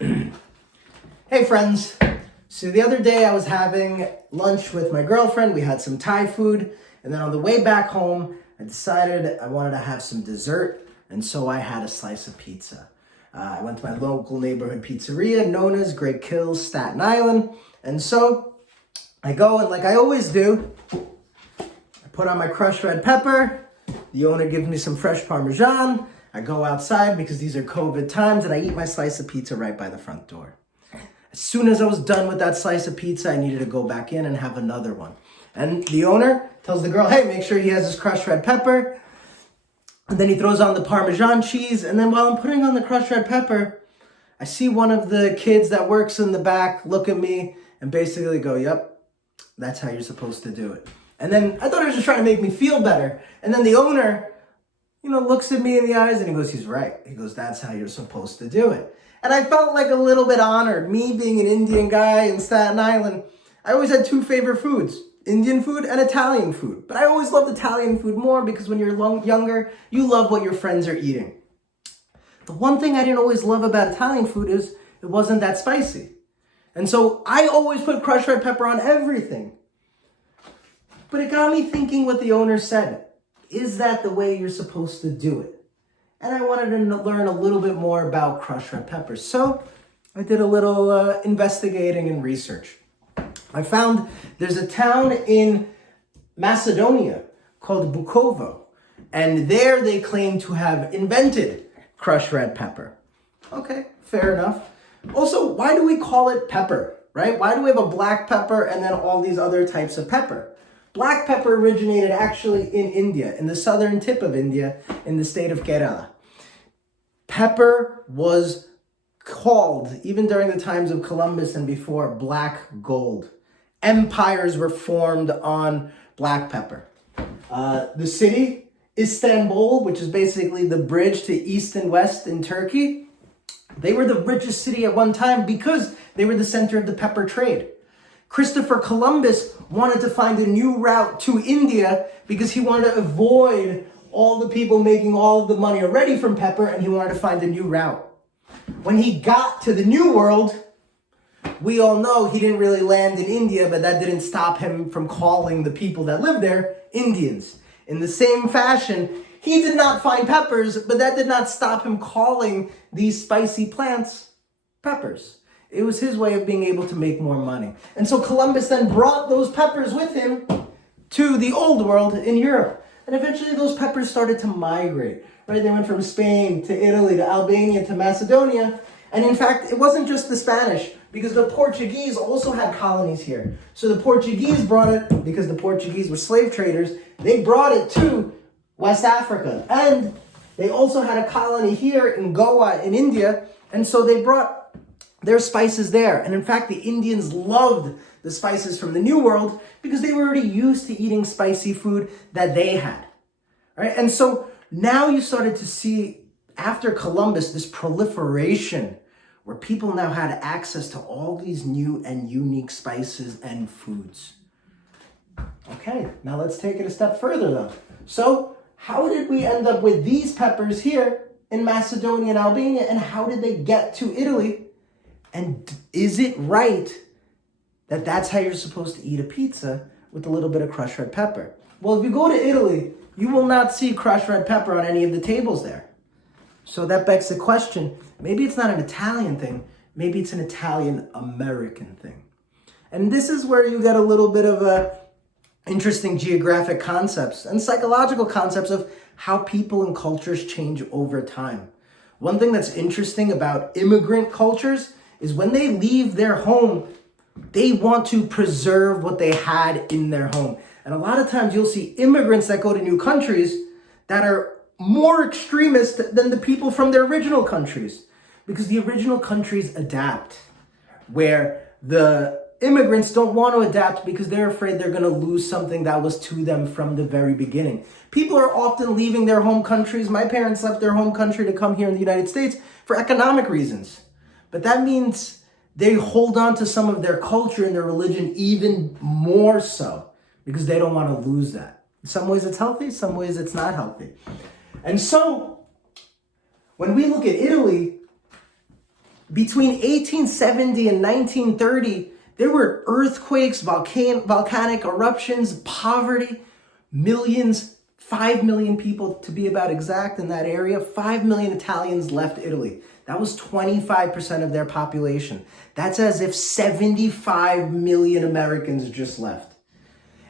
Hey friends, so the other day I was having lunch with my girlfriend. We had some Thai food, and then on the way back home, I decided I wanted to have some dessert, and so I had a slice of pizza. I went to my local neighborhood pizzeria known as Great Kills, Staten Island, and so I go, and like I always do, I put on my crushed red pepper. The owner gives me some fresh Parmesan. I go outside because these are COVID times, and I eat my slice of pizza right by the front door. As soon as I was done with that slice of pizza, I needed to go back in and have another one. And the owner tells the girl, hey, make sure he has his crushed red pepper. And then he throws on the Parmesan cheese. And then while I'm putting on the crushed red pepper, I see one of the kids that works in the back look at me and basically go, yep, that's how you're supposed to do it. And then I thought he was just trying to make me feel better. And then the owner, looks at me in the eyes and he goes, he's right. He goes, that's how you're supposed to do it. And I felt like a little bit honored. Me being an Indian guy in Staten Island, I always had two favorite foods, Indian food and Italian food. But I always loved Italian food more because when you're younger, you love what your friends are eating. The one thing I didn't always love about Italian food is it wasn't that spicy. And so I always put crushed red pepper on everything. But it got me thinking what the owner said. Is that the way you're supposed to do it? And I wanted to learn a little bit more about crushed red peppers. So I did a little investigating and research. I found there's a town in Macedonia called Bukovo. And there they claim to have invented crushed red pepper. Okay, fair enough. Also, why do we call it pepper, right? Why do we have a black pepper and then all these other types of pepper? Black pepper originated actually in India, in the southern tip of India, in the state of Kerala. Pepper was called, even during the times of Columbus and before, black gold. Empires were formed on black pepper. The city, Istanbul, which is basically the bridge to east and west in Turkey, they were the richest city at one time because they were the center of the pepper trade. Christopher Columbus wanted to find a new route to India because he wanted to avoid all the people making all of the money already from pepper, and he wanted to find a new route. When he got to the New World, we all know he didn't really land in India, but that didn't stop him from calling the people that lived there Indians. In the same fashion, he did not find peppers, but that did not stop him calling these spicy plants peppers. It was his way of being able to make more money. And so Columbus then brought those peppers with him to the old world in Europe. And eventually those peppers started to migrate, right? They went from Spain to Italy to Albania to Macedonia. And in fact, it wasn't just the Spanish, because the Portuguese also had colonies here. So the Portuguese brought it, because the Portuguese were slave traders, they brought it to West Africa. And they also had a colony here in Goa in India. And so they brought their spices there. And in fact, the Indians loved the spices from the New World because they were already used to eating spicy food that they had. Right? And so now you started to see, after Columbus, this proliferation where people now had access to all these new and unique spices and foods. Okay, now let's take it a step further though. So how did we end up with these peppers here in Macedonia and Albania, and how did they get to Italy? And is it right that that's how you're supposed to eat a pizza with a little bit of crushed red pepper? Well, if you go to Italy, you will not see crushed red pepper on any of the tables there. So that begs the question, maybe it's not an Italian thing, maybe it's an Italian-American thing. And this is where you get a little bit of interesting geographic concepts and psychological concepts of how people and cultures change over time. One thing that's interesting about immigrant cultures is when they leave their home, they want to preserve what they had in their home. And a lot of times you'll see immigrants that go to new countries that are more extremist than the people from their original countries, because the original countries adapt, where the immigrants don't want to adapt because they're afraid they're going to lose something that was to them from the very beginning. People are often leaving their home countries. My parents left their home country to come here in the United States for economic reasons. But that means they hold on to some of their culture and their religion even more so because they don't want to lose that. In some ways it's healthy, some ways it's not healthy. And so when we look at Italy, Between 1870 and 1930, there were earthquakes, volcanic eruptions, poverty, millions, 5 million people to be about exact in that area. 5 million Italians left Italy. That was 25% of their population. That's as if 75 million Americans just left.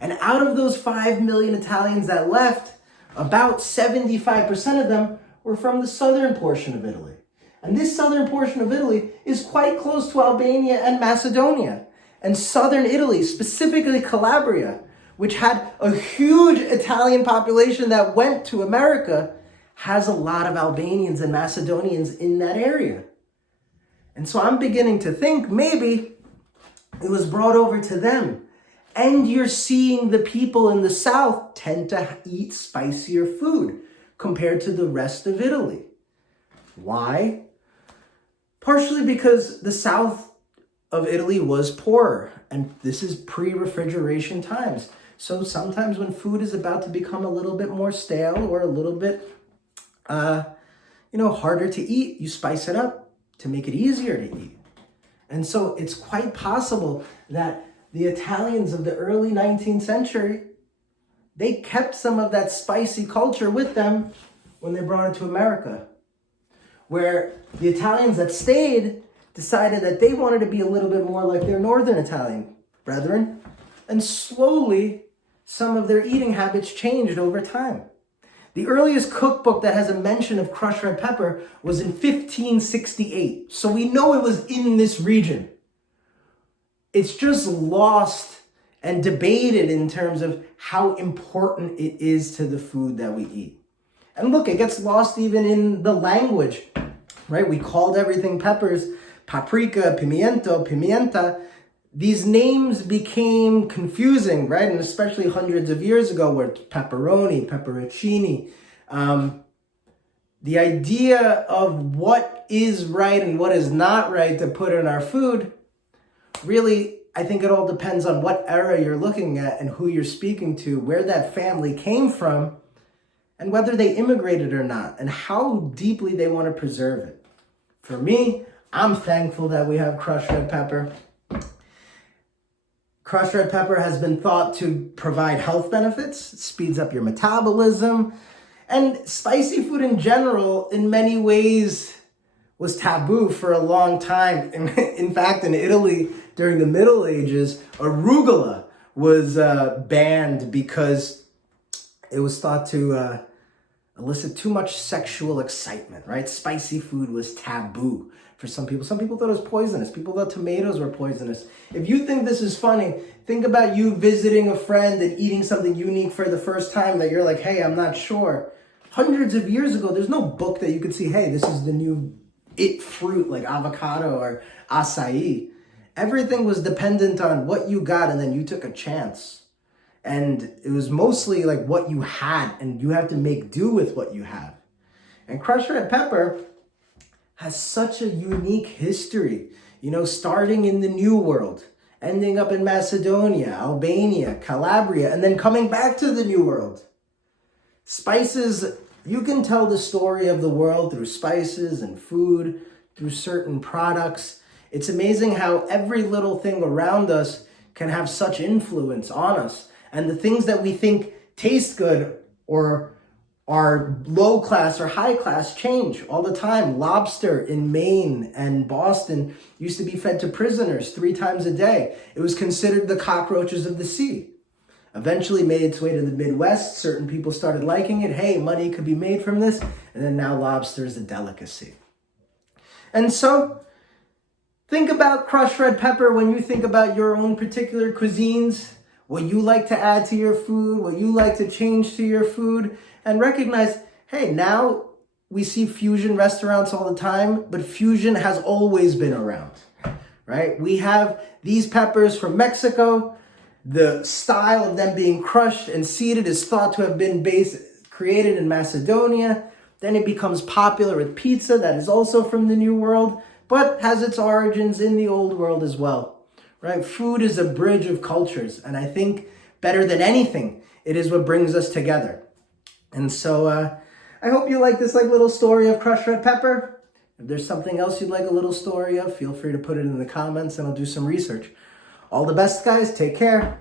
And out of those 5 million Italians that left, about 75% of them were from the southern portion of Italy. And this southern portion of Italy is quite close to Albania and Macedonia. And southern Italy, specifically Calabria, which had a huge Italian population that went to America, has a lot of Albanians and Macedonians in that area. And so I'm beginning to think maybe it was brought over to them. And you're seeing the people in the south tend to eat spicier food compared to the rest of Italy. Why? Partially because the south of Italy was poorer, and this is pre-refrigeration times. So sometimes when food is about to become a little bit more stale or a little bit, harder to eat, you spice it up to make it easier to eat. And so it's quite possible that the Italians of the early 19th century, they kept some of that spicy culture with them when they brought it to America, where the Italians that stayed decided that they wanted to be a little bit more like their northern Italian brethren, and slowly some of their eating habits changed over time. The earliest cookbook that has a mention of crushed red pepper was in 1568, so we know it was in this region. It's just lost and debated in terms of how important it is to the food that we eat. And look, it gets lost even in the language, right? We called everything peppers, paprika, pimiento, pimienta. These names became confusing, right? And especially hundreds of years ago, where pepperoni, pepperoncini. The idea of what is right and what is not right to put in our food, really, I think it all depends on what era you're looking at and who you're speaking to, where that family came from, and whether they immigrated or not, and how deeply they want to preserve it. For me, I'm thankful that we have crushed red pepper. Crushed red pepper has been thought to provide health benefits. It speeds up your metabolism. And spicy food in general, in many ways, was taboo for a long time. In fact, in Italy, during the Middle Ages, arugula was banned because it was thought to elicit too much sexual excitement, right? Spicy food was taboo for some people. Some people thought it was poisonous. People thought tomatoes were poisonous. If you think this is funny, think about you visiting a friend and eating something unique for the first time that you're like, hey, I'm not sure. Hundreds of years ago, there's no book that you could see, hey, this is the new it fruit like avocado or acai. Everything was dependent on what you got, and then you took a chance. And it was mostly like what you had, and you have to make do with what you have. And crushed red pepper has such a unique history, starting in the New World, ending up in Macedonia, Albania, Calabria, and then coming back to the New World. Spices, you can tell the story of the world through spices and food, through certain products. It's amazing how every little thing around us can have such influence on us. And the things that we think taste good or are low class or high class change all the time. Lobster in Maine and Boston used to be fed to prisoners 3 times a day. It was considered the cockroaches of the sea. Eventually made its way to the Midwest. Certain people started liking it. Hey, money could be made from this. And then now lobster is a delicacy. And so think about crushed red pepper when you think about your own particular cuisines, what you like to add to your food, what you like to change to your food, and recognize, hey, now we see fusion restaurants all the time, but fusion has always been around, right? We have these peppers from Mexico. The style of them being crushed and seeded is thought to have been created in Macedonia. Then it becomes popular with pizza that is also from the New World, but has its origins in the Old World as well, right? Food is a bridge of cultures, and I think better than anything, it is what brings us together. And so I hope you like this little story of crushed red pepper. If there's something else you'd like a little story of, feel free to put it in the comments and I'll do some research. All the best, guys. Take care.